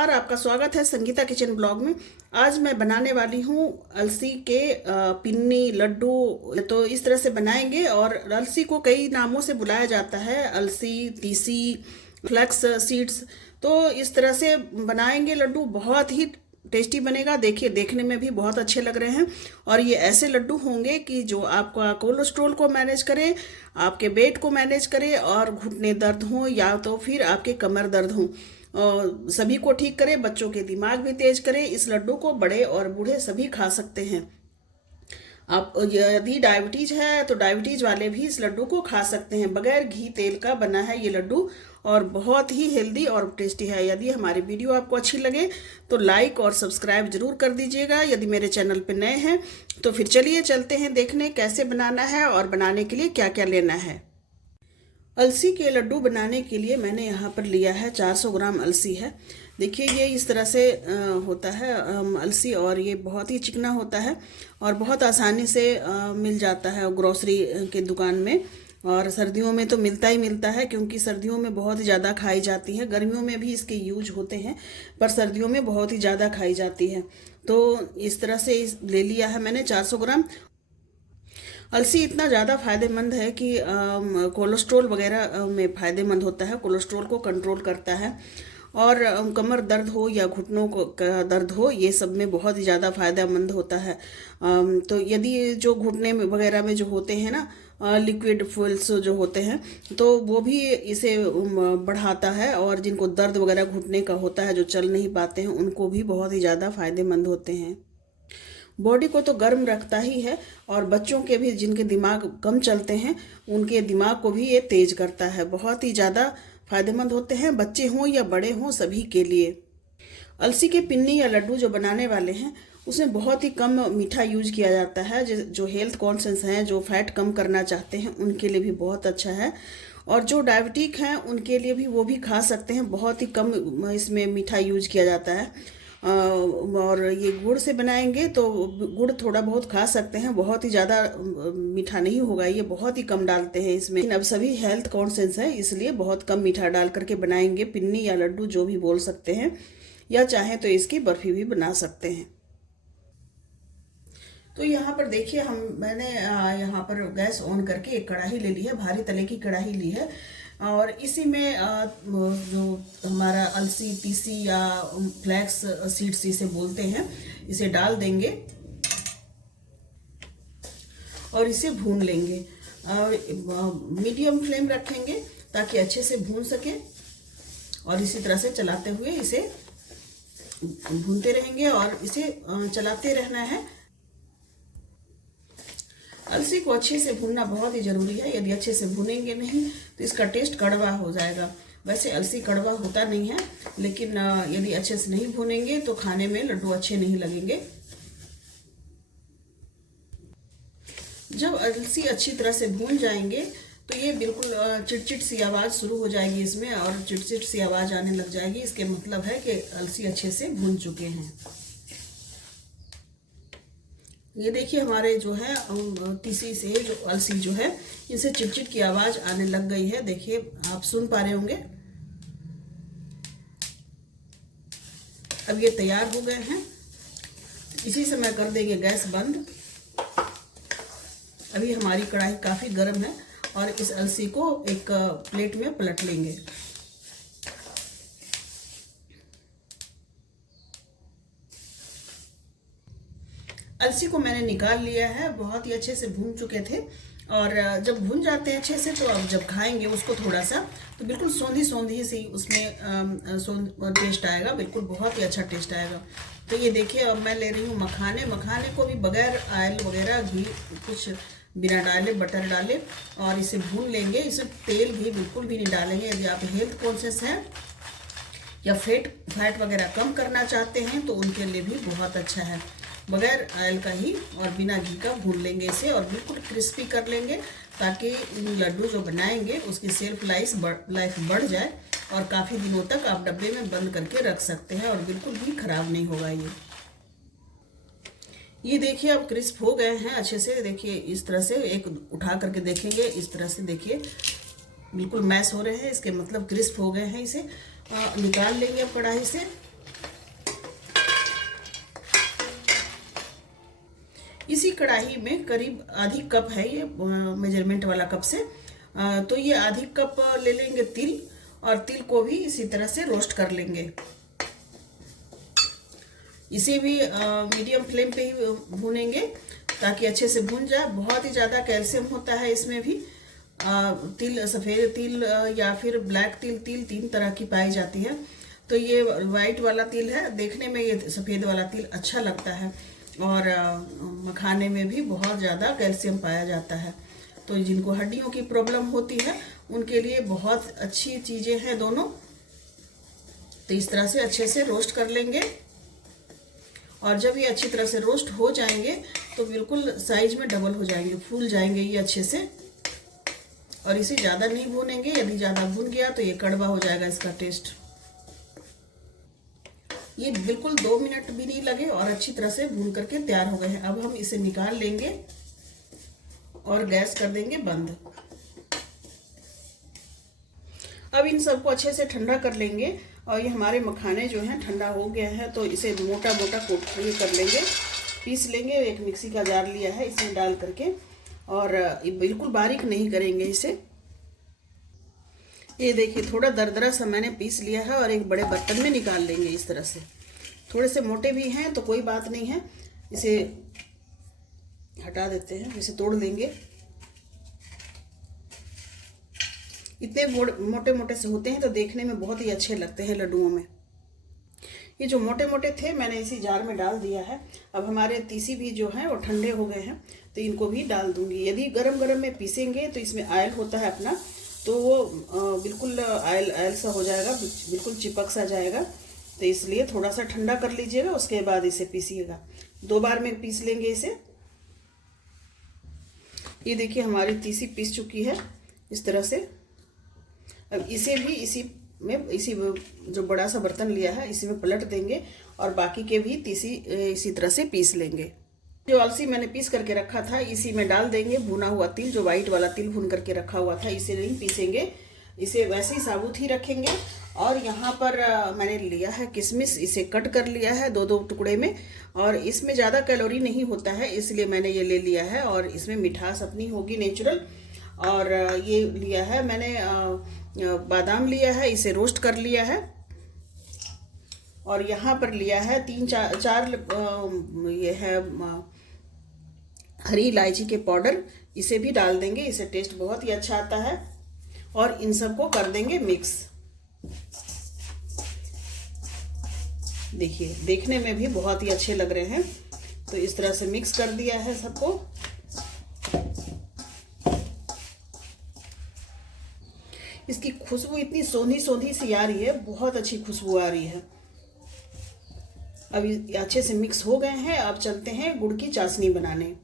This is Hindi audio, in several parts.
नमस्कार, आपका स्वागत है संगीता किचन ब्लॉग में। आज मैं बनाने वाली हूँ अलसी के पिन्नी लड्डू। तो इस तरह से बनाएंगे। और अलसी को कई नामों से बुलाया जाता है, अलसी, तीसी, फ्लैक्स सीड्स। तो इस तरह से बनाएंगे लड्डू, बहुत ही टेस्टी बनेगा। देखिए, देखने में भी बहुत अच्छे लग रहे हैं। और ये ऐसे लड्डू होंगे कि जो आपका कोलेस्ट्रॉल को मैनेज करे, आपके वेट को मैनेज करे, और घुटने दर्द हो या तो फिर आपके कमर दर्द हो, सभी को ठीक करे। बच्चों के दिमाग भी तेज करे। इस लड्डू को बड़े और बूढ़े सभी खा सकते हैं। आप यदि डायबिटीज है तो डायबिटीज वाले भी इस लड्डू को खा सकते हैं। बगैर घी तेल का बना है ये लड्डू और बहुत ही हेल्दी और टेस्टी है। यदि हमारी वीडियो आपको अच्छी लगे तो लाइक और सब्सक्राइब जरूर कर दीजिएगा। यदि मेरे चैनल पर नए हैं तो फिर चलिए चलते हैं देखने कैसे बनाना है और बनाने के लिए क्या क्या लेना है। अलसी के लड्डू बनाने के लिए मैंने यहाँ पर लिया है 400 ग्राम अलसी है। देखिए, ये इस तरह से होता है अलसी, और ये बहुत ही चिकना होता है और बहुत आसानी से मिल जाता है ग्रोसरी के दुकान में। और सर्दियों में तो मिलता ही मिलता है, क्योंकि सर्दियों में बहुत ही ज़्यादा खाई जाती है। गर्मियों में भी इसके यूज होते हैं, पर सर्दियों में बहुत ही ज़्यादा खाई जाती है। तो इस तरह से ले लिया है मैंने 400 ग्राम। अलसी इतना ज़्यादा फायदेमंद है कि कोलेस्ट्रॉल वगैरह में फ़ायदेमंद होता है, कोलेस्ट्रॉल को कंट्रोल करता है। और कमर दर्द हो या घुटनों को का दर्द हो, ये सब में बहुत ही ज़्यादा फायदेमंद होता है। तो यदि जो घुटने में वगैरह में जो होते हैं ना लिक्विड फुल्स जो होते हैं, तो वो भी इसे बढ़ाता है। और जिनको दर्द वगैरह घुटने का होता है, जो चल नहीं पाते हैं, उनको भी बहुत ही ज़्यादा फायदेमंद होते हैं। बॉडी को तो गर्म रखता ही है, और बच्चों के भी जिनके दिमाग कम चलते हैं उनके दिमाग को भी ये तेज करता है। बहुत ही ज़्यादा फायदेमंद होते हैं, बच्चे हों या बड़े हों सभी के लिए। अलसी के पिन्नी या लड्डू जो बनाने वाले हैं उसमें बहुत ही कम मीठा यूज किया जाता है। जो हेल्थ कॉन्शियस हैं, जो फैट कम करना चाहते हैं, उनके लिए भी बहुत अच्छा है। और जो डायबिटिक हैं उनके लिए भी वो भी खा सकते हैं। बहुत ही कम इसमें मीठा यूज किया जाता है। और ये गुड़ से बनाएंगे तो गुड़ थोड़ा बहुत खा सकते हैं, बहुत ही ज़्यादा मीठा नहीं होगा। ये बहुत ही कम डालते हैं इसमें। अब सभी हेल्थ कॉन्शियस है, इसलिए बहुत कम मीठा डाल करके बनाएंगे। पिन्नी या लड्डू जो भी बोल सकते हैं, या चाहे तो इसकी बर्फी भी बना सकते हैं। तो यहाँ पर देखिए, मैंने यहाँ पर गैस ऑन करके एक कढ़ाई ले ली है, भारी तले की कढ़ाई ली है। और इसी में जो हमारा अलसी, तीसी या फ्लैक्स सीड्स इसे बोलते हैं, इसे डाल देंगे और इसे भून लेंगे। और मीडियम फ्लेम रखेंगे ताकि अच्छे से भून सके। और इसी तरह से चलाते हुए इसे भूनते रहेंगे और इसे चलाते रहना है। अलसी को अच्छे से भूनना बहुत ही ज़रूरी है। यदि अच्छे से भूनेंगे नहीं तो इसका टेस्ट कड़वा हो जाएगा। वैसे अलसी कड़वा होता नहीं है, लेकिन यदि अच्छे से नहीं भूनेंगे तो खाने में लड्डू अच्छे नहीं लगेंगे। जब अलसी अच्छी तरह से भून जाएंगे तो ये बिल्कुल चिटचिट सी आवाज़ शुरू हो जाएगी इसमें, और चिटचिट सी आवाज़ आने लग जाएगी। इसके मतलब है कि अलसी अच्छे से भून चुके हैं। ये देखिए, हमारे जो है तीसी से जो अलसी जो है, इनसे चिटचिट की आवाज़ आने लग गई है। देखिए, आप सुन पा रहे होंगे। अब ये तैयार हो गए हैं। इसी समय कर देंगे गैस बंद। अभी हमारी कढ़ाई काफ़ी गर्म है और इस अलसी को एक प्लेट में पलट लेंगे। अलसी को मैंने निकाल लिया है, बहुत ही अच्छे से भून चुके थे। और जब भून जाते हैं अच्छे से तो अब जब खाएंगे उसको थोड़ा सा, तो बिल्कुल सौंधी सौंधी सी उसमें टेस्ट आएगा, बिल्कुल बहुत ही अच्छा टेस्ट आएगा। तो ये देखिए, अब मैं ले रही हूँ मखाने। मखाने को भी बगैर ऑयल वगैरह, घी कुछ बिना डाले, बटर डाले, और इसे भून लेंगे। इसमें तेल घी बिल्कुल भी नहीं डालेंगे। यदि आप हेल्थ कॉन्शियस हैं या फैट वगैरह कम करना चाहते हैं तो उनके लिए भी बहुत अच्छा है। बगैर ऑयल का ही और बिना घी का भून लेंगे इसे, और बिल्कुल क्रिस्पी कर लेंगे, ताकि इन लड्डू जो बनाएंगे उसकी सेल्फ लाइफ बढ़ जाए और काफ़ी दिनों तक आप डब्बे में बंद करके रख सकते हैं और बिल्कुल भी ख़राब नहीं होगा। ये देखिए, अब क्रिस्प हो गए हैं अच्छे से। देखिए, इस तरह से एक उठा करके देखेंगे, इस तरह से देखिए बिल्कुल मैश हो रहे हैं, इसके मतलब क्रिस्प हो गए हैं। इसे निकाल लेंगे अब कढ़ाई से। इसी कढ़ाई में करीब आधी कप है, ये मेजरमेंट वाला कप से, तो ये आधी कप ले लेंगे तिल, और तिल को भी इसी तरह से रोस्ट कर लेंगे। इसे भी मीडियम फ्लेम पे ही भूनेंगे ताकि अच्छे से भून जाए। बहुत ही ज़्यादा कैल्शियम होता है इसमें भी। तिल, सफ़ेद तिल या फिर ब्लैक तिल, तिल 3 तरह की पाई जाती है। तो ये वाइट वाला तिल है, देखने में ये सफ़ेद वाला तिल अच्छा लगता है, और मखाने में भी बहुत ज़्यादा कैल्शियम पाया जाता है। तो जिनको हड्डियों की प्रॉब्लम होती है उनके लिए बहुत अच्छी चीज़ें हैं दोनों। तो इस तरह से अच्छे से रोस्ट कर लेंगे, और जब ये अच्छी तरह से रोस्ट हो जाएंगे तो बिल्कुल साइज में डबल हो जाएंगे, फूल जाएंगे ये अच्छे से। और इसे ज़्यादा नहीं भूनेंगे, यदि ज़्यादा भून गया तो ये कड़वा हो जाएगा इसका टेस्ट। ये बिल्कुल 2 मिनट भी नहीं लगे और अच्छी तरह से भून करके तैयार हो गए हैं। अब हम इसे निकाल लेंगे और गैस कर देंगे बंद। अब इन सबको अच्छे से ठंडा कर लेंगे, और ये हमारे मखाने जो हैं ठंडा हो गया है, तो इसे मोटा मोटा ये कर लेंगे, पीस लेंगे। एक मिक्सी का जार लिया है, इसमें डाल करके, और बिल्कुल बारीक नहीं करेंगे इसे। ये देखिए थोड़ा दरदरा सा मैंने पीस लिया है, और एक बड़े बर्तन में निकाल लेंगे इस तरह से। थोड़े से मोटे भी हैं तो कोई बात नहीं है, इसे हटा देते हैं, इसे तोड़ देंगे। इतने मोटे मोटे से होते हैं तो देखने में बहुत ही अच्छे लगते हैं लड्डुओं में। ये जो मोटे मोटे थे मैंने इसी जार में डाल दिया है। अब हमारे तीसी भी जो है वो ठंडे हो गए हैं, तो इनको भी डाल दूंगी। यदि गरम गरम में पीसेंगे तो इसमें आयल होता है अपना, तो वो बिल्कुल आयल सा हो जाएगा, बिल्कुल चिपक सा जाएगा। तो इसलिए थोड़ा सा ठंडा कर लीजिएगा, उसके बाद इसे पीसिएगा। 2 बार में पीस लेंगे इसे। ये देखिए हमारी तीसी पीस चुकी है इस तरह से। अब इसे भी इसी जो बड़ा सा बर्तन लिया है इसी में पलट देंगे, और बाकी के भी तीसी इसी तरह से पीस लेंगे। जो अलसी मैंने पीस करके रखा था इसी में डाल देंगे। भुना हुआ तिल, जो वाइट वाला तिल भून करके रखा हुआ था, इसे नहीं पीसेंगे, इसे वैसे ही साबुत ही रखेंगे। और यहाँ पर मैंने लिया है किशमिश, इसे कट कर लिया है 2-2 टुकड़े में, और इसमें ज़्यादा कैलोरी नहीं होता है इसलिए मैंने ये ले लिया है, और इसमें मिठास अपनी होगी नेचुरल। और ये लिया है मैंने बादाम लिया है, इसे रोस्ट कर लिया है। और यहाँ पर लिया है 3-4 ये है हरी इलायची के पाउडर, इसे भी डाल देंगे, इसे टेस्ट बहुत ही अच्छा आता है। और इन सबको कर देंगे मिक्स। देखिए देखने में भी बहुत ही अच्छे लग रहे हैं। तो इस तरह से मिक्स कर दिया है सबको। इसकी खुशबू इतनी सोंधी सोंधी सी आ रही है, बहुत अच्छी खुशबू आ रही है। अब अच्छे से मिक्स हो गए हैं, अब चलते हैं गुड़ की चाशनी बनाने।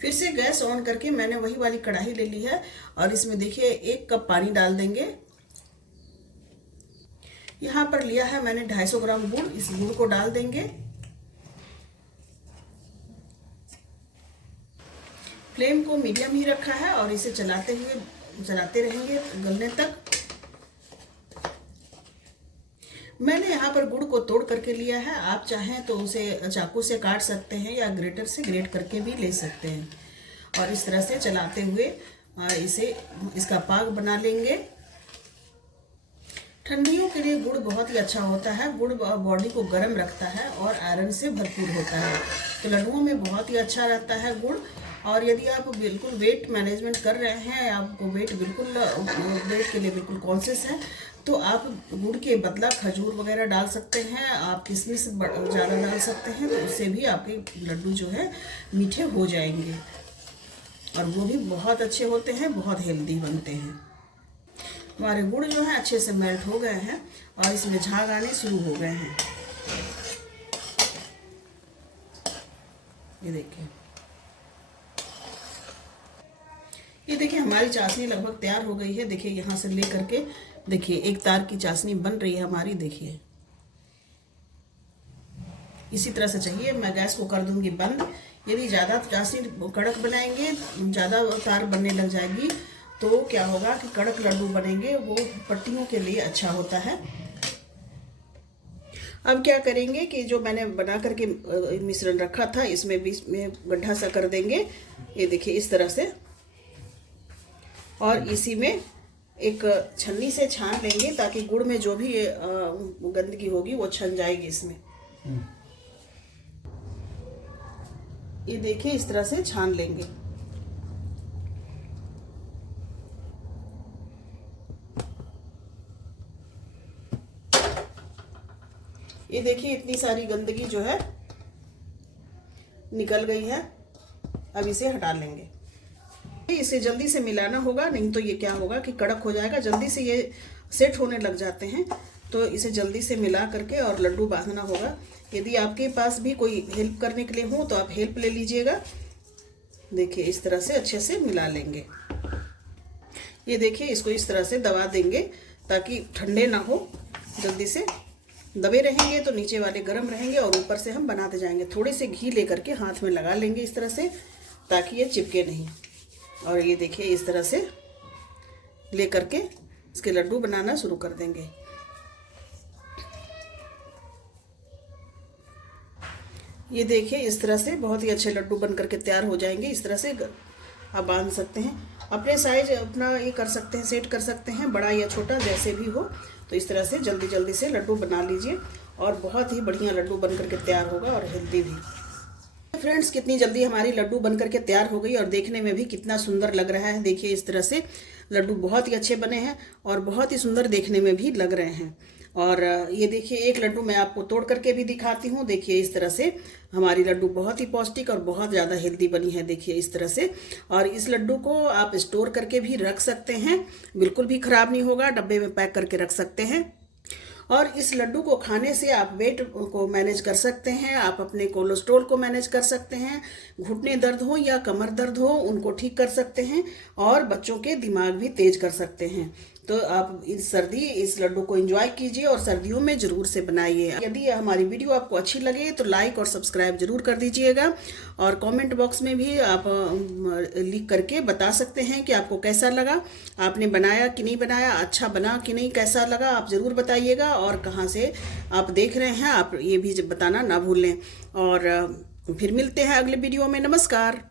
फिर से गैस ऑन करके मैंने वही वाली कढ़ाई ले ली है, और इसमें देखिए 1 कप पानी डाल देंगे। यहाँ पर लिया है मैंने 250 ग्राम गुड़, इस गुड़ को डाल देंगे। फ्लेम को मीडियम ही रखा है, और इसे चलाते रहेंगे गलने तक। मैंने यहाँ पर गुड़ को तोड़ करके लिया है, आप चाहें तो उसे चाकू से काट सकते हैं या ग्रेटर से ग्रेट करके भी ले सकते हैं। और इस तरह से चलाते हुए इसका पाक बना लेंगे। ठंडियों के लिए गुड़ बहुत ही अच्छा होता है। गुड़ बॉडी को गर्म रखता है और आयरन से भरपूर होता है, तो लड्डुओं में बहुत ही अच्छा रहता है गुड़। और यदि आप बिल्कुल वेट मैनेजमेंट कर रहे हैं, आपको वेट के लिए बिल्कुल कॉन्शियस है, तो आप गुड़ के बदला खजूर वगैरह डाल सकते हैं, आप किशमिश ज़्यादा डाल सकते हैं, तो उससे भी आपके लड्डू जो है मीठे हो जाएंगे, और वो भी बहुत अच्छे होते हैं, बहुत हेल्दी बनते हैं। हमारे गुड़ जो है अच्छे से मेल्ट हो गए हैं, और इसमें झाग आने शुरू हो गए हैं। ये देखिए हमारी चाशनी लगभग तैयार हो गई है। देखिए यहाँ से ले करके देखिए 1 तार की चाशनी बन रही है हमारी। देखिए इसी तरह से चाहिए। मैं गैस को कर दूंगी बंद। यदि ज़्यादा चाशनी कड़क बनाएंगे, ज़्यादा तार बनने लग जाएगी, तो क्या होगा कि कड़क लड्डू बनेंगे, वो पट्टियों के लिए अच्छा होता है। अब क्या करेंगे कि जो मैंने बना करके मिश्रण रखा था इसमें बीच में गड्ढा सा कर देंगे, ये देखिए इस तरह से। और इसी में एक छन्नी से छान लेंगे ताकि गुड़ में जो भी गंदगी होगी वो छन जाएगी इसमें। ये देखिए इस तरह से छान लेंगे। ये देखिए इतनी सारी गंदगी जो है निकल गई है। अब इसे हटा लेंगे। इसे जल्दी से मिलाना होगा, नहीं तो ये क्या होगा कि कड़क हो जाएगा। जल्दी से ये सेट होने लग जाते हैं, तो इसे जल्दी से मिला करके और लड्डू बांधना होगा। यदि आपके पास भी कोई हेल्प करने के लिए हो तो आप हेल्प ले लीजिएगा। देखिए इस तरह से अच्छे से मिला लेंगे। ये देखिए इसको इस तरह से दबा देंगे ताकि ठंडे ना हो। जल्दी से दबे रहेंगे तो नीचे वाले गर्म रहेंगे और ऊपर से हम बनाते जाएंगे। थोड़े से घी लेकर के हाथ में लगा लेंगे इस तरह से ताकि ये चिपके नहीं। और ये देखिए इस तरह से ले करके इसके लड्डू बनाना शुरू कर देंगे। ये देखिए इस तरह से बहुत ही अच्छे लड्डू बन करके तैयार हो जाएंगे। इस तरह से आप बांध सकते हैं। अपने साइज अपना ये कर सकते हैं, सेट कर सकते हैं, बड़ा या छोटा जैसे भी हो। तो इस तरह से जल्दी जल्दी से लड्डू बना लीजिए और बहुत ही बढ़िया लड्डू बन करके तैयार होगा और हेल्दी भी। फ्रेंड्स कितनी जल्दी हमारी लड्डू बन करके तैयार हो गई और देखने में भी कितना सुंदर लग रहा है। देखिए इस तरह से लड्डू बहुत ही अच्छे बने हैं और बहुत ही सुंदर देखने में भी लग रहे हैं। और ये देखिए एक लड्डू मैं आपको तोड़ करके भी दिखाती हूँ। देखिए इस तरह से हमारी लड्डू बहुत ही पौष्टिक और बहुत ज़्यादा हेल्दी बनी है। देखिए इस तरह से। और इस लड्डू को आप स्टोर करके भी रख सकते हैं, बिल्कुल भी ख़राब नहीं होगा। डब्बे में पैक करके रख सकते हैं। और इस लड्डू को खाने से आप वेट को मैनेज कर सकते हैं, आप अपने कोलेस्ट्रॉल को मैनेज कर सकते हैं, घुटने दर्द हो या कमर दर्द हो उनको ठीक कर सकते हैं और बच्चों के दिमाग भी तेज कर सकते हैं। तो आप इस लड्डू को एंजॉय कीजिए और सर्दियों में ज़रूर से बनाइए। यदि हमारी वीडियो आपको अच्छी लगे तो लाइक और सब्सक्राइब जरूर कर दीजिएगा और कमेंट बॉक्स में भी आप लिख करके बता सकते हैं कि आपको कैसा लगा, आपने बनाया कि नहीं बनाया, अच्छा बना कि नहीं, कैसा लगा आप ज़रूर बताइएगा। और कहाँ से आप देख रहे हैं आप ये भी बताना ना भूलें। और फिर मिलते हैं अगले वीडियो में। नमस्कार।